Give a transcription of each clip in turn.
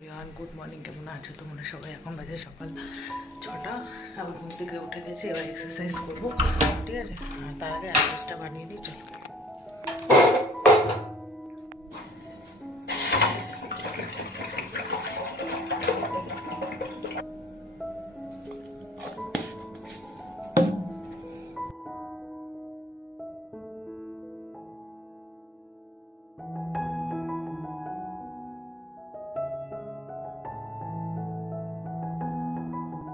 Good morning, কেমন আছো তোমরা সবাই? এখন বাজে সকাল 6টা। আমি ঘুম থেকে উঠে গেছি, এবার এক্সারসাইজ করবো, ঠিক আছে? তার আগে অ্যাড্রেসটা বানিয়ে দিই, চলো।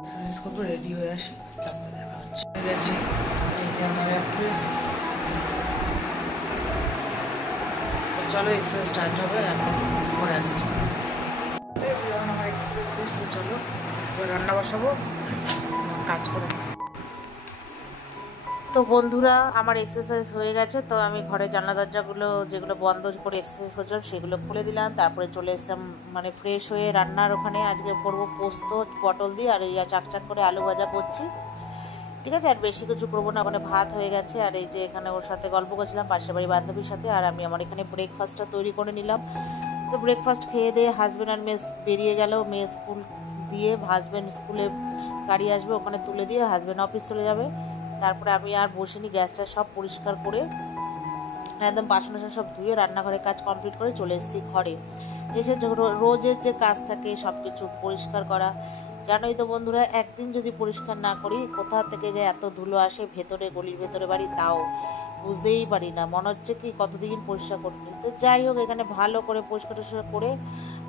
এক্সারসাইজ করবো, রেডি হয়ে আসি, তারপরে দেখা হচ্ছে। হয়ে গেছি, আমার অ্যাড্রেস। তো চলো, এক্সারসাইজ স্টার্ট হবে, এখন করে আসছি। আমার এক্সারসাইজ শেষ, তো চলো এবার রান্না বসাবো, কাজ করে। তো বন্ধুরা, আমার এক্সারসাইজ হয়ে গেছে। তো আমি ঘরের জানলা দরজাগুলো যেগুলো বন্ধ করে এক্সারসাইজ করছিলাম সেগুলো খুলে দিলাম। তারপরে চলে এসেছিলাম মানে ফ্রেশ হয়ে রান্নার ওখানে। আজকে করবো পোস্ত পটল দিয়ে, আর এই চাকচাক করে আলু ভাজা করছি, ঠিক আছে? আর বেশি কিছু করবো না, মানে ভাত হয়ে গেছে। আর এই যে এখানে ওর সাথে গল্প করছিলাম, পাশের বাড়ি বান্ধবীর সাথে। আর আমি আমার এখানে ব্রেকফাস্টটা তৈরি করে নিলাম। তো ব্রেকফাস্ট খেয়ে দিয়ে হাজব্যান্ড আর মেয়ে বেরিয়ে গেল। মেয়ে স্কুল দিয়ে, হাজব্যান্ড স্কুলে গাড়ি আসবে, ওখানে তুলে দিয়ে হাজব্যান্ড অফিস চলে যাবে। তারপরে আমি আর বসিনি, গ্যাসটা সব পরিষ্কার করে একদম বাসন সব ধুয়ে রান্নাঘরে কাজ কমপ্লিট করে চলে এসেছি ঘরে। এসে রোজের যে কাজ থাকে সব কিছু পরিষ্কার করা। জানোই তো বন্ধুরা, একদিন যদি পরিষ্কার না করি, কোথা থেকে যে এত ধুলো আসে ভেতরে, গলির ভেতরে বাড়ি, তাও বুঝতেই পারি না। মনে হচ্ছে কি কতদিন পরিষ্কার করিনি। তো যাই হোক, এখানে ভালো করে পরিষ্কার করে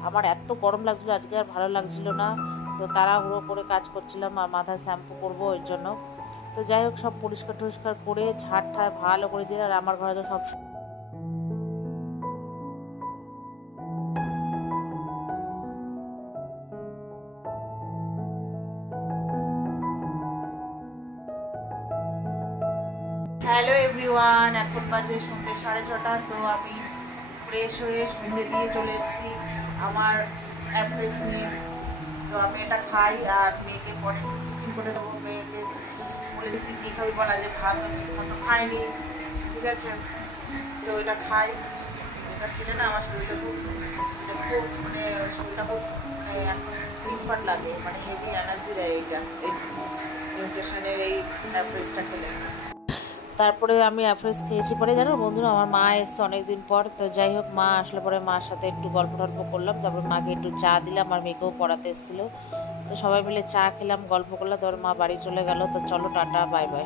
আমার এত গরম লাগছিলো আজকে, আর ভালো লাগছিল না। তো তাড়াহুড়ো করে কাজ করছিলাম, আর মাথায় শ্যাম্পু করবো ওই জন্য। তো যাই হোক, সব পরিষ্কার টরিষ্কার করে ঝাড় ঠাড় ভালো করে দিলে। আর আমার ঘরে তো সব হ্যালো এভরিওয়ান, এখন বাজে সন্ধ্যে 6:30। তো আমি ফ্রেশ হয়ে সন্ধ্যে দিয়ে চলে এসেছি আমার অ্যাড্রেস নিয়ে। তো আমি এটা খাই আর মেয়েকে পরে টিফিন করে দেবো। মেয়েকে বলে দিচ্ছি কী খাবি, বলা যে খাবে, তো খাইনি, ঠিক আছে? তো এটা খাই, এটা খেলে না আমার শরীরটা খুব মানে শরীরটা খুব মানে এখন ফিটফাট লাগে, মানে হেভি এনার্জি দেয় এইটা, এই নিউট্রিশনের এই অ্যাড্রেসটা খেলে। তারপরে আমি অ্যাফ্রেস খেয়েছি। পরে জানো বন্ধুরা, আমার মা এসছে অনেকদিন পর। তো যাই হোক, মা আসলে পরে মার সাথে একটু গল্প টল্প করলাম, তারপরে মাকে একটু চা দিলাম, আর মেয়েকেও পড়াতে এসেছিলো। তো সবাই মিলে চা খেলাম, গল্প করলাম, তারপর মা বাড়ি চলে গেল। তো চলো, টাটা, বাই বাই।